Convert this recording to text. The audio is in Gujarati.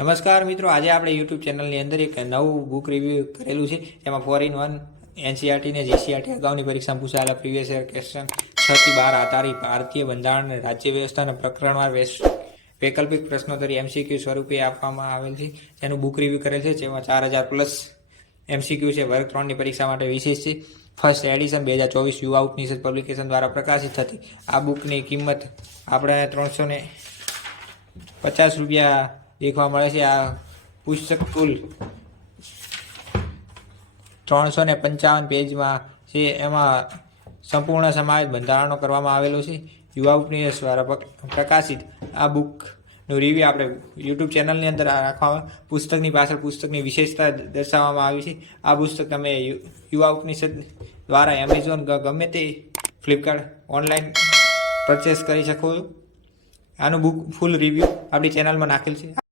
નમસ્કાર મિત્રો, આજે આપણે યુટ્યુબ ચેનલની અંદર એક નવું બુક રિવ્યૂ કરેલું છે. એમાં 4-in-1 એનસીઈઆરટી ને જીસીઈઆરટી અગાઉની પરીક્ષામાં પૂછાયેલા પ્રીવિયસ યર ક્વેશ્ચન 6 થી 12 આધારિત ભારતીય બંધારણ અને રાજ્ય વ્યવસ્થાના પ્રકરણવાર વૈકલ્પિક પ્રશ્નોત્તરી એમસીક્યુ સ્વરૂપે આપવામાં આવેલ છે. તેનું બુક રિવ્યૂ કરેલ છે, જેમાં 4000+ એમસીક્યુ છે. વર્ગ 3ની પરીક્ષા માટે વિશેષ છે. ફર્સ્ટ એડિશન 2024 યુવા ઉપનિષદ પબ્લિકેશન દ્વારા પ્રકાશિત થતી આ બુકની કિંમત આપણે 350 રૂપિયા દેખવા મળે છે. આ પુસ્તક કુલ 355 પેજમાં છે. એમાં સંપૂર્ણ સમાવેશ બંધારણો કરવામાં આવેલો છે. યુવા ઉપનિષદ દ્વારા પ્રકાશિત આ બુકનું રિવ્યુ આપણે યુટ્યુબ ચેનલની અંદર રાખવામાં પુસ્તકની પાછળ પુસ્તકની વિશેષતા દર્શાવવામાં આવી છે. આ પુસ્તક તમે યુવા ઉપનિષદ દ્વારા એમેઝોન ગમે તે ફ્લિપકાર્ટ ઓનલાઈન પરચેસ કરી શકો છો. આનું બુક ફૂલ રિવ્યુ આપણી ચેનલમાં નાખેલ છે.